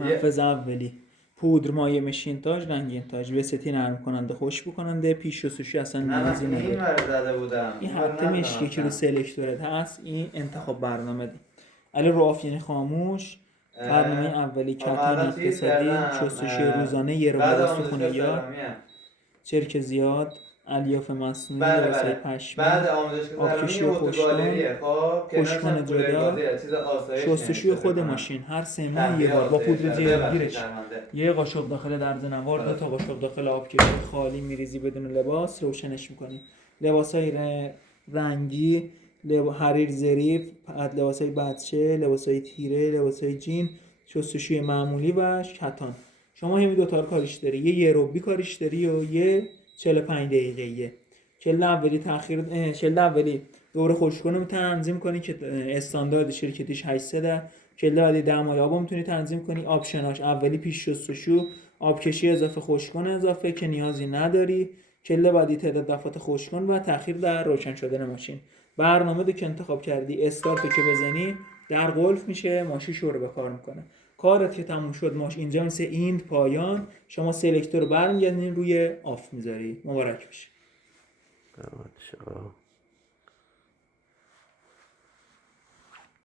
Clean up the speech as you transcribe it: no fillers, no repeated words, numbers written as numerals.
محفظ اولی، پودر مایع مشینتاژ رنگینتاژ، وستی نرم کننده خشک کننده، پیش شستشویی اصلا نیازی این نداره. ور زده بودم این خط مشکی که رو سلکتورت هست این انتخاب برنامه دی. علی رو آف یعنی خاموش. برنامه اولی کتان اقتصادی، شستشوی روزانه، یه رو لباس تو خونه یا چرک زیاد، الیاف مصنوعی، لباسای پشمی، آبکشی و خشکان جدا، شستشوی خود ماشین هر 3 ماه یه بار با پودر جلوگیرش، یه قاشق داخل درزنوار، 2 تا قاشق داخل آبکشی خالی میریزی بدون لباس، روشنش میکنی. لباسای رنگی، حریر ظریف، لباسای بچه، لباسای تیره، لباسای جین، شستشوی معمولی و کتان. شما همین دو تا کاریش داری، یه روبی کاریش داری و یه 45 دقیقه‌ایه. چله اولی دور خشک‌کنه رو تنظیم کنی که استاندارد شرکتیش 800. چله بعدی دمای آبو میتونی تنظیم کنی. آپشناش اولی پیش شستشو، آبکشی اضافه، خشک‌کن اضافه که نیازی نداری. چله بعدی تعداد دفعات خشک‌کن و تأخیر در روشن شدن ماشین. برنامه رو که انتخاب کردی استارت که بزنی در قلف میشه، ماشین شروع به کار میکنه. کارت که تموم شد ماشین اینجا مثل ایند پایان، شما سلکتور رو برمیگردین روی آف میذاری. مبارک بشه.